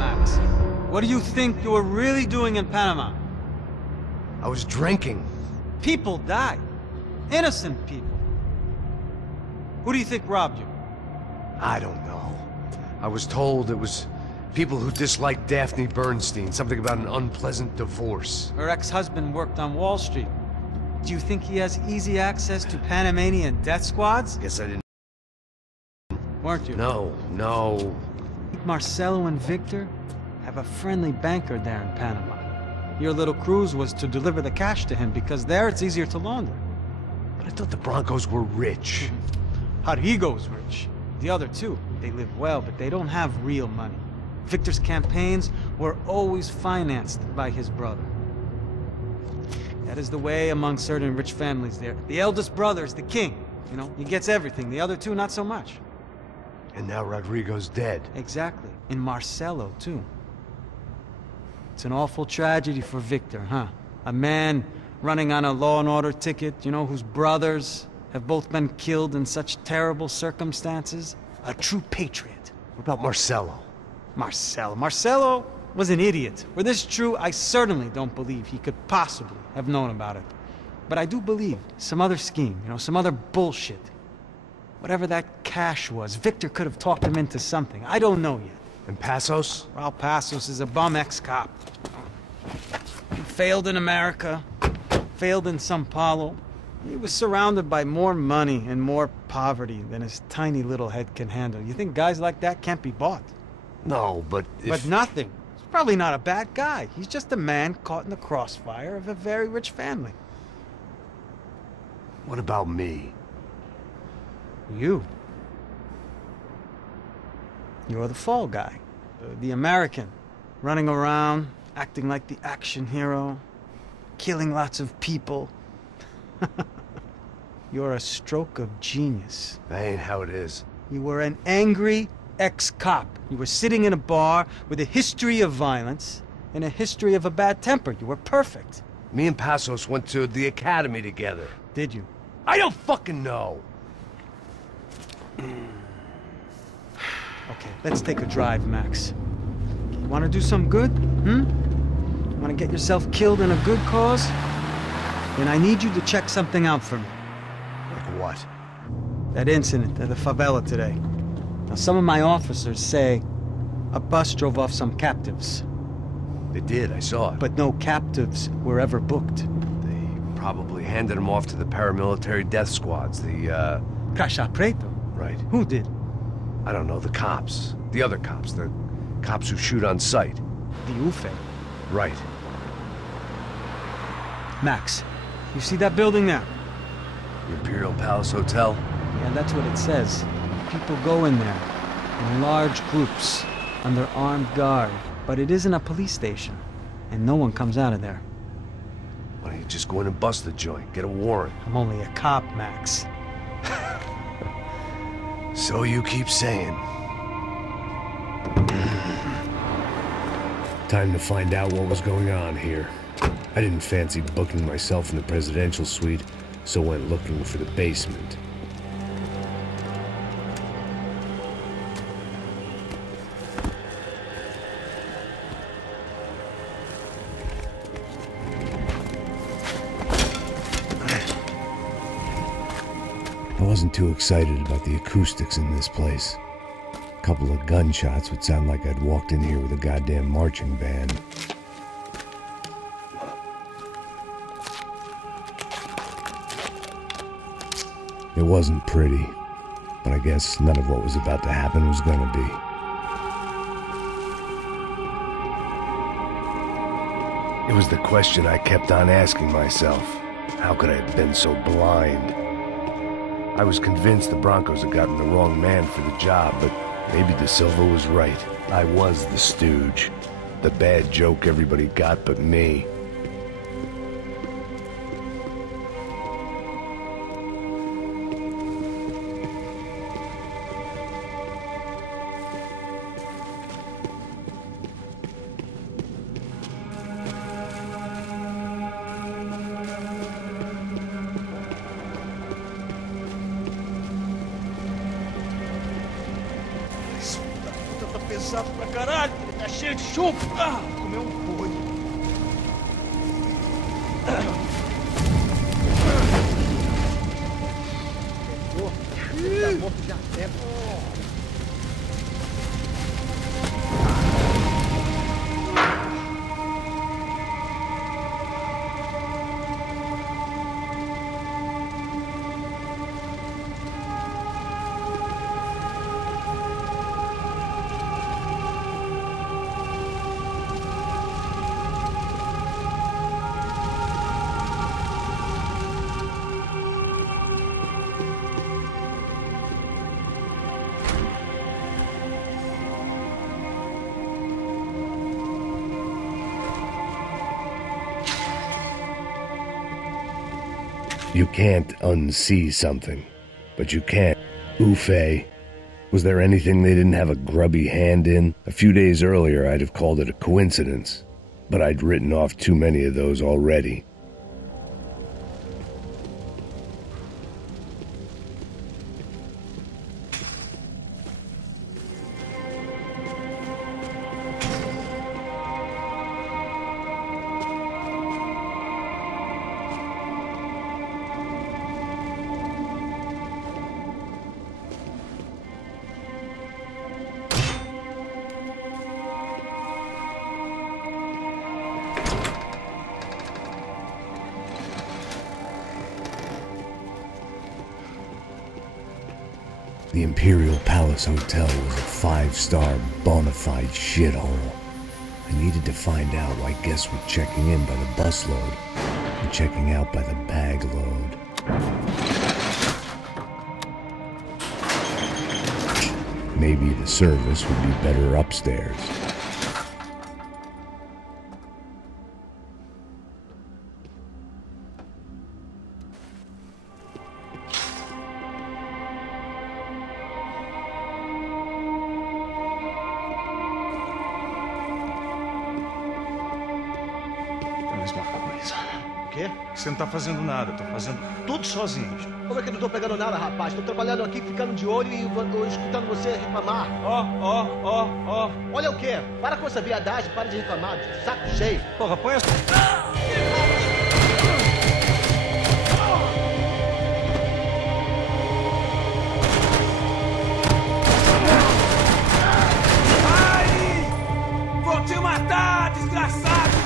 Max. What do you think you were really doing in Panama? I was drinking. People died. Innocent people. Who do you think robbed you? I don't know. I was told it was people who disliked Daphne Bernstein, something about an unpleasant divorce. Her ex-husband worked on Wall Street. Do you think he has easy access to Panamanian death squads? Guess I didn't... Weren't you? No. Marcelo and Victor have a friendly banker there in Panama. Your little cruise was to deliver the cash to him because there it's easier to launder. But I thought the Broncos were rich. Rodrigo's rich. The other two, they live well, but they don't have real money. Victor's campaigns were always financed by his brother. That is the way among certain rich families there. The eldest brother is the king. You know, he gets everything. The other two, not so much. And now Rodrigo's dead. Exactly. And Marcelo, too. It's an awful tragedy for Victor, huh? A man running on a law and order ticket, you know, whose brothers have both been killed in such terrible circumstances. A true patriot. What about Marcelo? Marcelo was an idiot. Were this true, I certainly don't believe he could possibly have known about it. But I do believe some other scheme, you know, some other bullshit. Whatever that cash was, Victor could have talked him into something. I don't know yet. And Passos? Well, Passos is a bum ex-cop. He failed in America, failed in Sao Paulo. He was surrounded by more money and more poverty than his tiny little head can handle. You think guys like that can't be bought? No, but But nothing. He's probably not a bad guy. He's just a man caught in the crossfire of a very rich family. What about me? You. You're the fall guy. The American. Running around, acting like the action hero. Killing lots of people. You're a stroke of genius. That ain't how it is. You were an angry ex-cop. You were sitting in a bar with a history of violence and a history of a bad temper. You were perfect. Me and Passos went to the academy together. Did you? I don't fucking know. Okay, let's take a drive, Max. You want to do some good? Want to get yourself killed in a good cause? Then I need you to check something out for me. Like what? That incident at the favela today. Now, some of my officers say a bus drove off some captives. They did, I saw it. But no captives were ever booked. They probably handed them off to the paramilitary death squads, the, Chapitre? Right. Who did? I don't know, the cops. The other cops, the cops who shoot on sight. The UFE. Right. Max, you see that building there? The Imperial Palace Hotel? Yeah, that's what it says. People go in there, in large groups, under armed guard. But it isn't a police station, and no one comes out of there. Why don't you just go in and bust the joint, get a warrant? I'm only a cop, Max. So you keep saying. Time to find out what was going on here. I didn't fancy booking myself in the presidential suite, so went looking for the basement. I wasn't too excited about the acoustics in this place. A couple of gunshots would sound like I'd walked in here with a goddamn marching band. It wasn't pretty, but I guess none of what was about to happen was gonna be. It was the question I kept on asking myself. How could I have been so blind? I was convinced the Broncos had gotten the wrong man for the job, but maybe De Silva was right. I was the stooge. The bad joke everybody got but me. Pesado pra caralho, ele tá cheio de chumbo. Comeu um boi. Tá morto já tempo. You can't unsee something, but you can't. Ufei. Was there anything they didn't have a grubby hand in? A few days earlier, I'd have called it a coincidence, but I'd written off too many of those already. The Imperial Palace Hotel was a five-star bona fide shithole. I needed to find out why guests were checking in by the busload and checking out by the bag load. Maybe the service would be better upstairs. Mesma coisa. O quê? Você não tá fazendo nada, eu tô fazendo tudo sozinho. Como é que eu não tô pegando nada, rapaz? Tô trabalhando aqui, ficando de olho e escutando você reclamar. Ó. Olha o quê? Para com essa viadagem, para de reclamar. Saco cheio. Porra, põe essa... Ai! Vou te matar, desgraçado!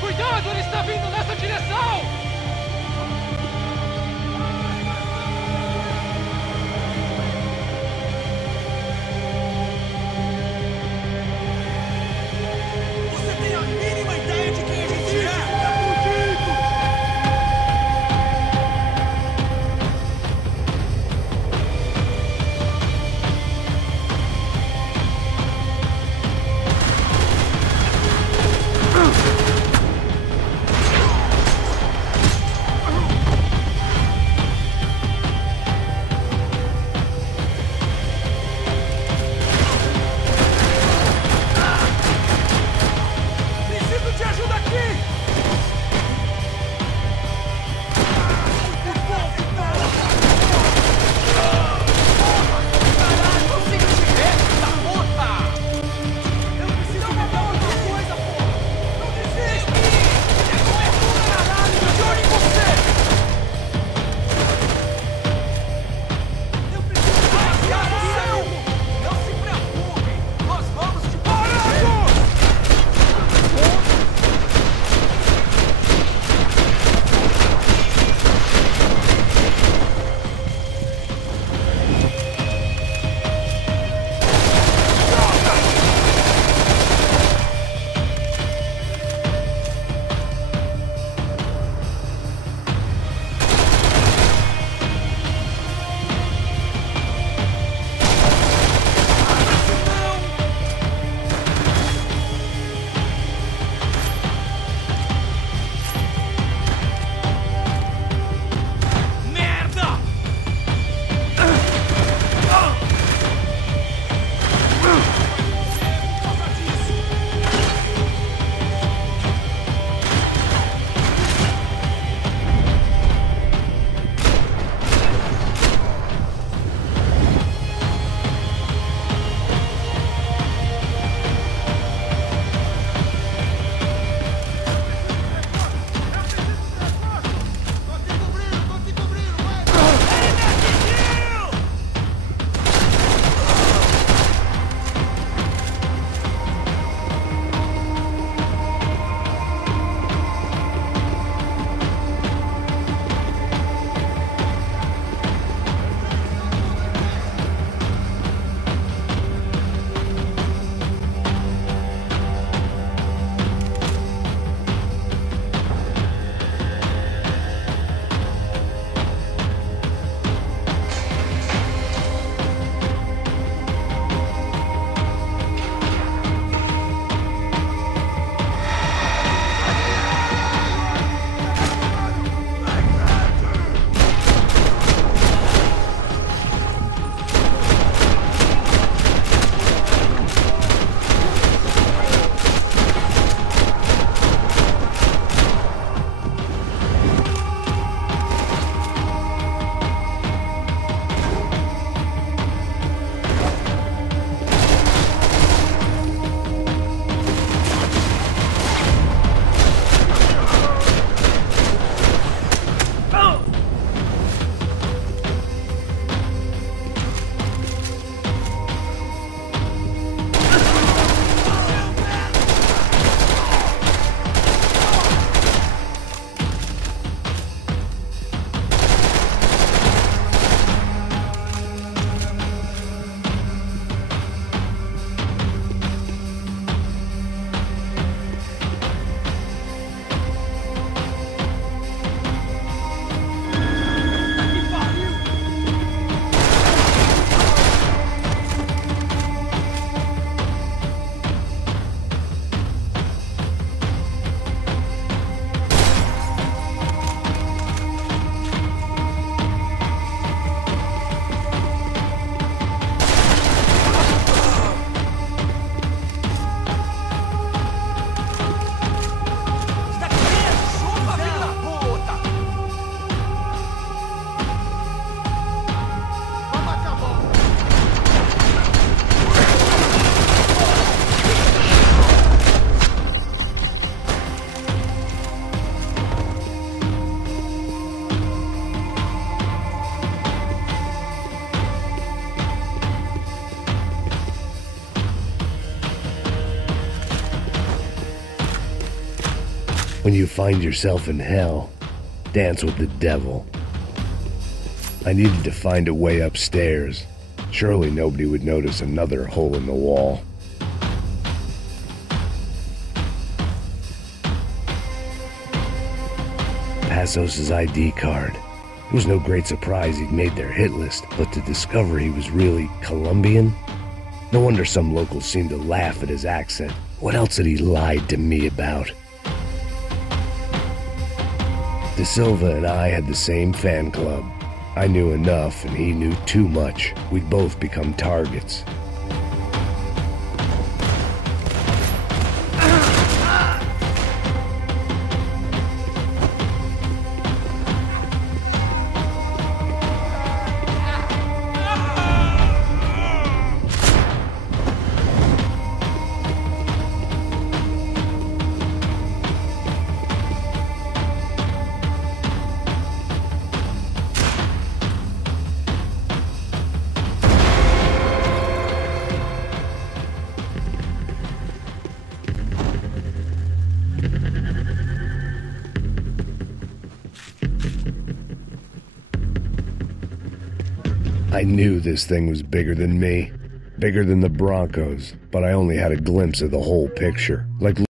Cuidado, ele está vindo nessa direção! Você tem a mínima ideia de quem a gente é? When you find yourself in hell, dance with the devil. I needed to find a way upstairs. Surely nobody would notice another hole in the wall. Passos' ID card. It was no great surprise he'd made their hit list, but to discover he was really Colombian? No wonder some locals seemed to laugh at his accent. What else had he lied to me about? De Silva and I had the same fan club. I knew enough and he knew too much. We'd both become targets. I knew this thing was bigger than me, bigger than the Broncos, but I only had a glimpse of the whole picture. Like